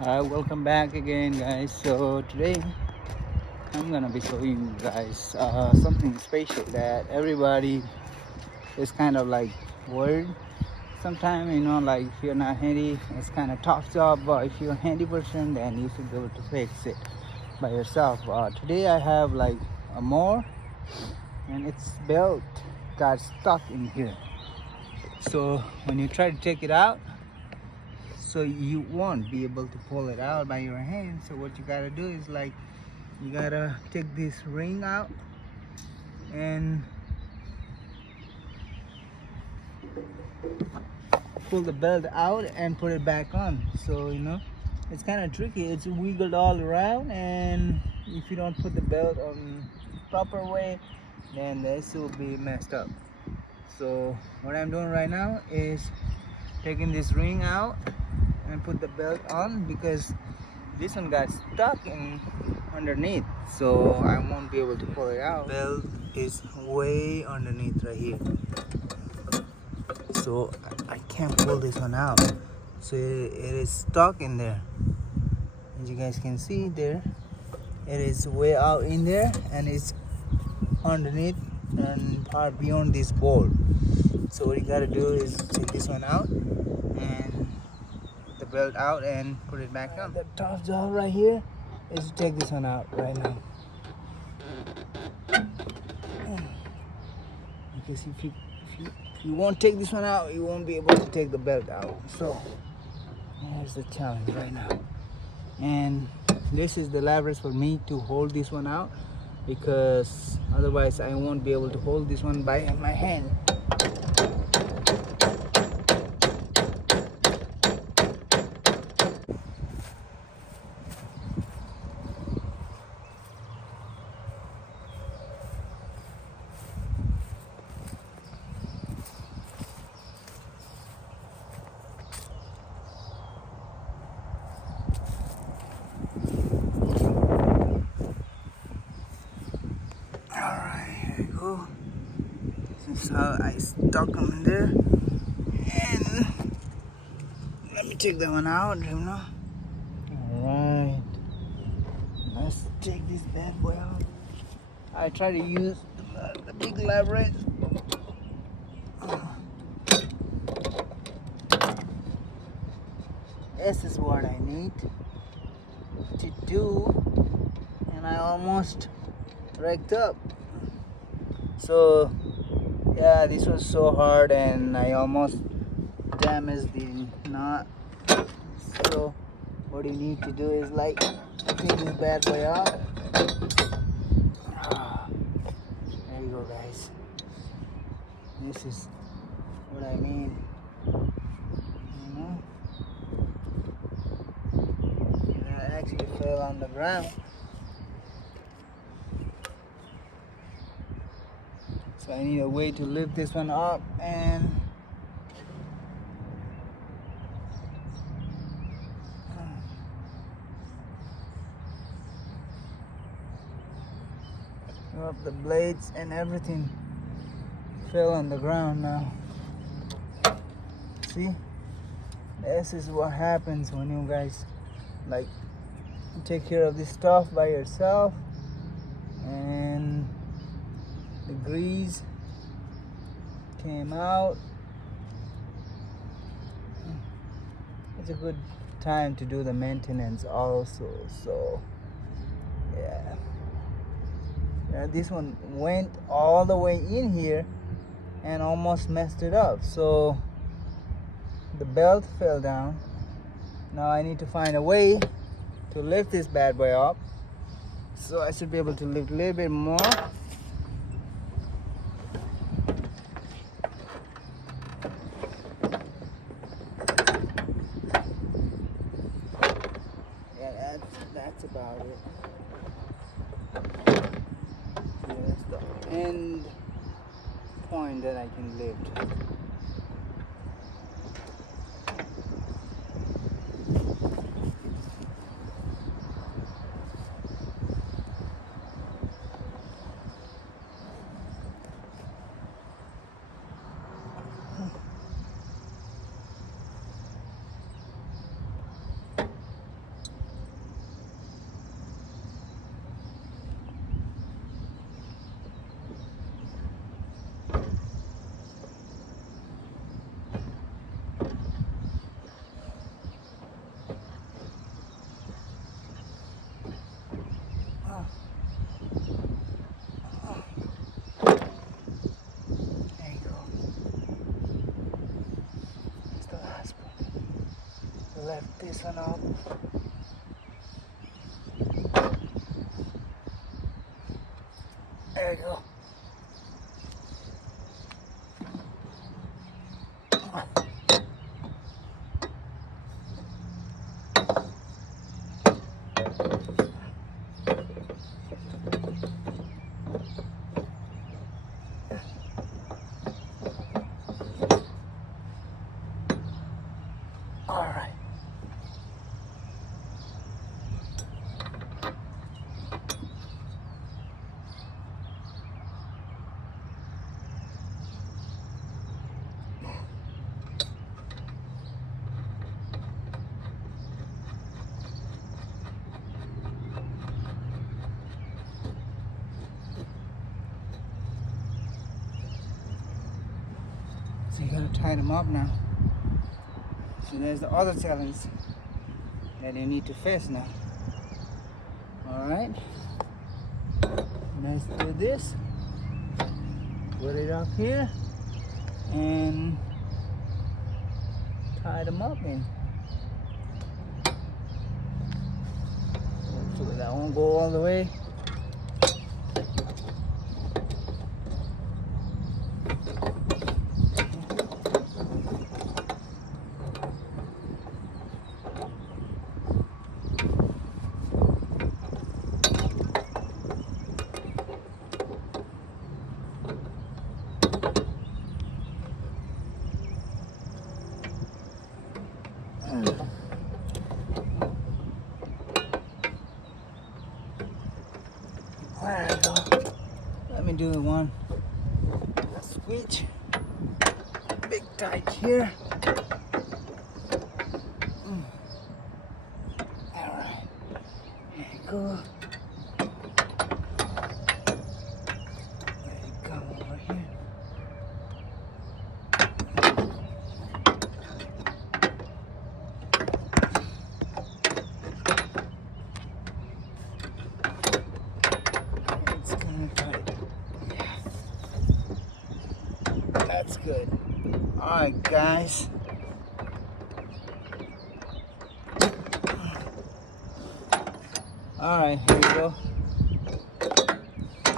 Welcome back again, guys. So today I'm gonna be showing you guys something special that everybody is kind of like worried. Sometimes like if you're not handy, it's kind of tough job. But if you're a handy person, then you should be able to fix it by yourself. Today I have like a mower, and its belt got stuck in here. So when you try to take it out, so you won't be able to pull it out by your hand. So what you gotta do is like you gotta take this ring out and pull the belt out and put it back on. So it's kind of tricky. It's wiggled all around, and if you don't put the belt on proper way, then this will be messed up. So what I'm doing right now is taking this ring out and put the belt on, because this one got stuck in underneath, so I won't be able to pull it out. Belt is way underneath right here, so I can't pull this one out. So it is stuck in there. As you guys can see there, it is way out in there, and it's underneath and far beyond this board. So what you gotta do is take this one out and the belt out and put it back on. The tough job right here is to take this one out right now, because if you won't take this one out, you won't be able to take the belt out. So here's the challenge right now, and this is the leverage for me to hold this one out, because otherwise I won't be able to hold this one by my hand. Go. This is how I stuck them in there, and let me take that one out. Alright, let's take this bad boy out. I try to use the big leverage. This is what I need to do, and I almost wrecked up. So yeah, this was so hard, and I almost damaged the knot. So what you need to do is like take this bad boy out. There you go, guys. This is what I mean. It actually fell on the ground. So I need a way to lift this one up and up the blades, and everything fell on the ground now. See, this is what happens when you guys like take care of this stuff by yourself, and the grease came out. It's a good time to do the maintenance also. So yeah, this one went all the way in here and almost messed it up. So the belt fell down. Now I need to find a way to lift this bad boy up, so I should be able to lift a little bit more. Yeah, that's about it. So that's the end point that I can lift. this one up. There we go. All right. So you gotta tie them up now. So there's the other challenge that you need to face now. Alright. Let's do this. Put it up here and tie them up in. So that won't go all the way. There we go. Let me do one. Squeeze. Big tight here. Alright. There you go. There you go over here. That's good. Alright, guys. Alright, here we go.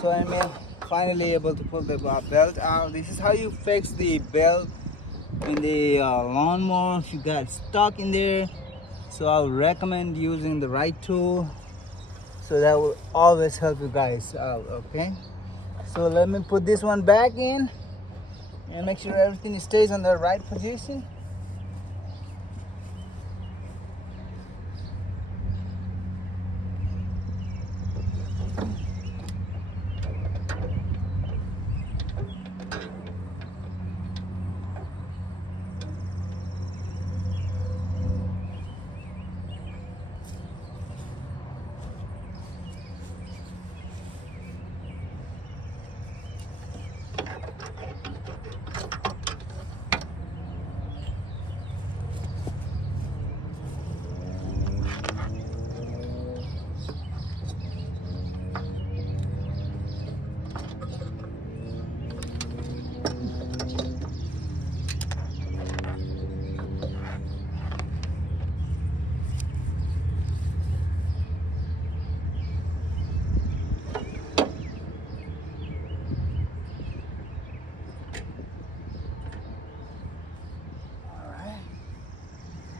So I'm finally able to pull the belt out. This is how you fix the belt in the lawnmower if you got stuck in there. So I would recommend using the right tool. So that will always help you guys out, okay? So let me put this one back in and make sure everything stays on the right position.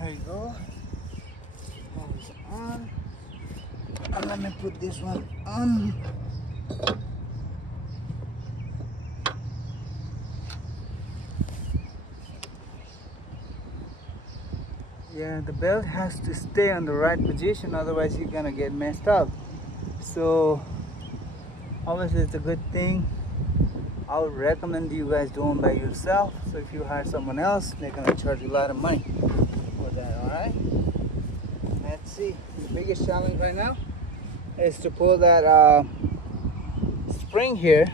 There you go. Hold it on. And let me put this one on. Yeah, the belt has to stay on the right position, otherwise you're gonna get messed up. So obviously it's a good thing. I would recommend you guys doing by yourself. So if you hire someone else, they're gonna charge you a lot of money for that. All right. Let's see. The biggest challenge right now is to pull that spring here.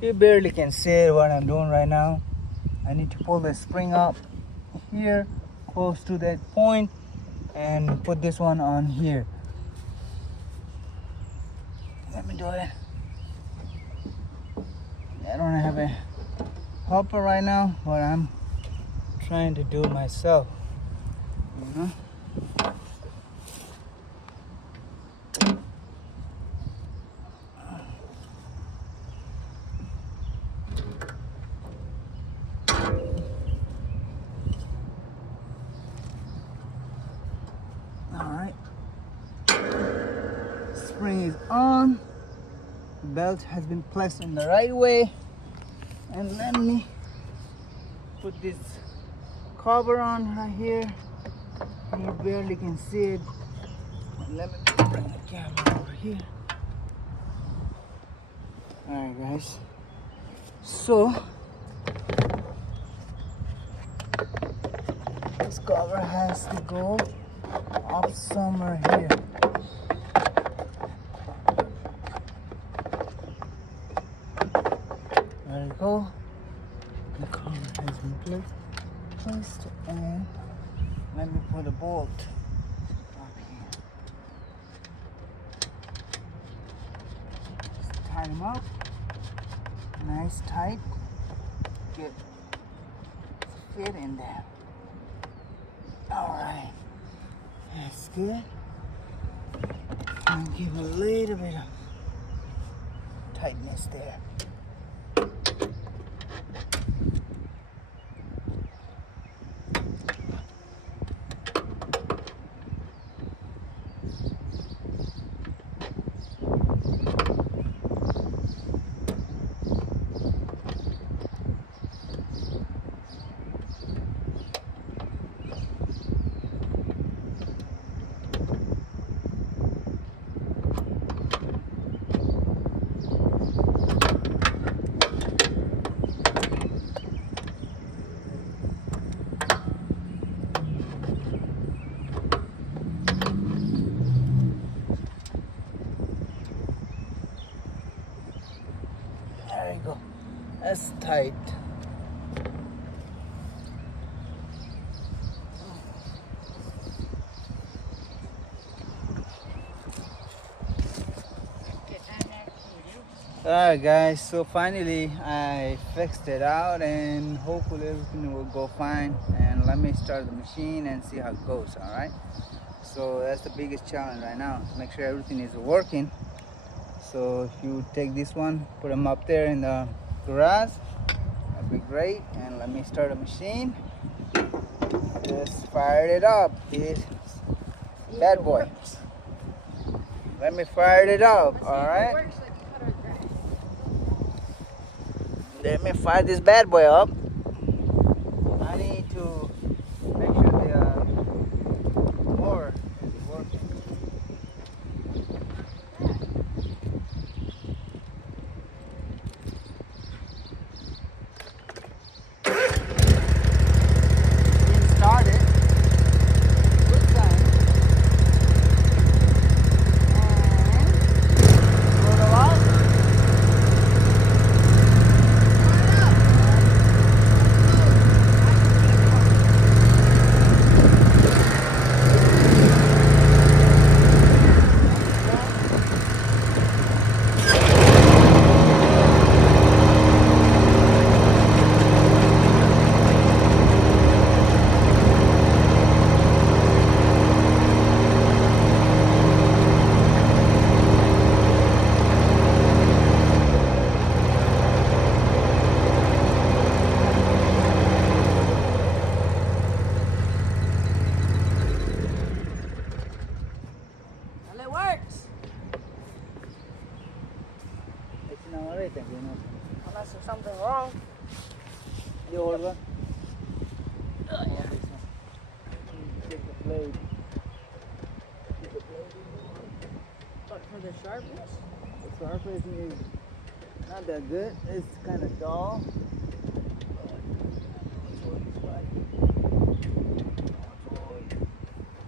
You barely can see what I'm doing right now. I need to pull the spring up here, close to that point, and put this one on here. Let me do it. I don't have a helper right now, but I'm trying to do myself, you know. All right, spring is on, belt has been placed in the right way, and let me put this cover on right here. You barely can see it. Let me bring the camera over here. Alright guys, so this cover has to go up somewhere here. There you go. The cover has been placed, and let me put a bolt up here. Just tie them up, nice tight. Get fit in there. All right, that's good. And give a little bit of tightness there. There you go. That's tight. Alright guys, so finally I fixed it out and hopefully everything will go fine, and let me start the machine and see how it goes. Alright, so that's the biggest challenge right now, make sure everything is working. So if you take this one, put them up there in the garage, that'd be great. And let me start the machine. Just fired it up. This bad boy. Let me fire it up. All right. Let me fire this bad boy up. I need to make sure the mower is working. Unless there's something wrong. The old one? Take the blade. But for the sharpness? The sharpness is not that good. It's kind of dull.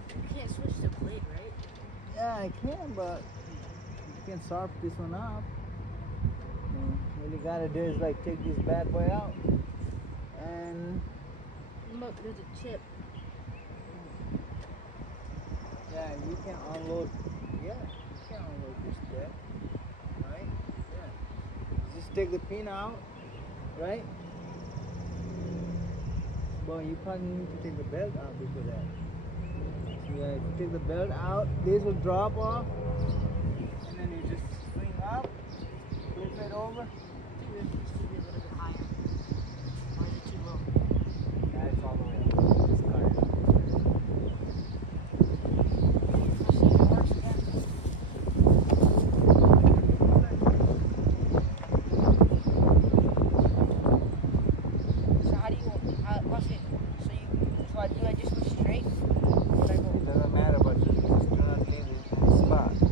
You can't switch the blade, right? Yeah, I can, but you can sharp this one up. All you gotta do is like take this bad boy out and Look, there's a chip. yeah, you can unload. Yeah, you can unload this there, right? Yeah. Just take the pin out, right? But you probably need to take the belt out before that. So yeah, if you take the belt out, this will drop off, and then you just swing up, flip it over. I think this used to be a little bit higher. Or is it too low? Yeah, it's all the way up. Just cut it. Let's see if it works again. So how do you, what's it? So do I just go straight? Or do I go, It doesn't matter, but just do not leave it in the spot. do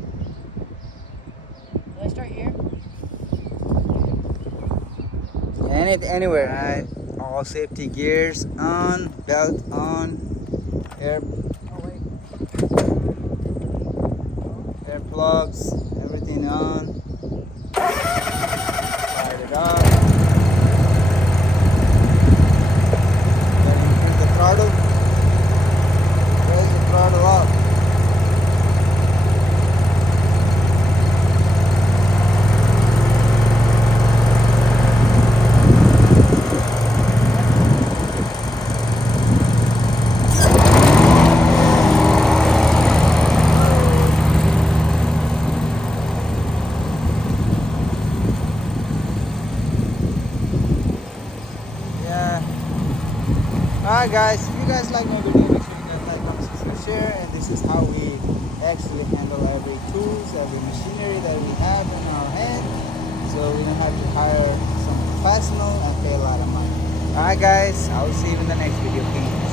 I start here? Anywhere, right? All safety gears on, belt on, air Oh wait. air plugs, everything on. Fire it up. Then increase the throttle. Raise the throttle up. Yeah. Alright guys, if you guys like my video, make sure you guys like, comment, subscribe, share, and this is how we actually handle every tools, every machinery that we have in our hand, so we don't have to hire some professional and pay a lot of money. Alright guys, I will see you in the next video. Peace.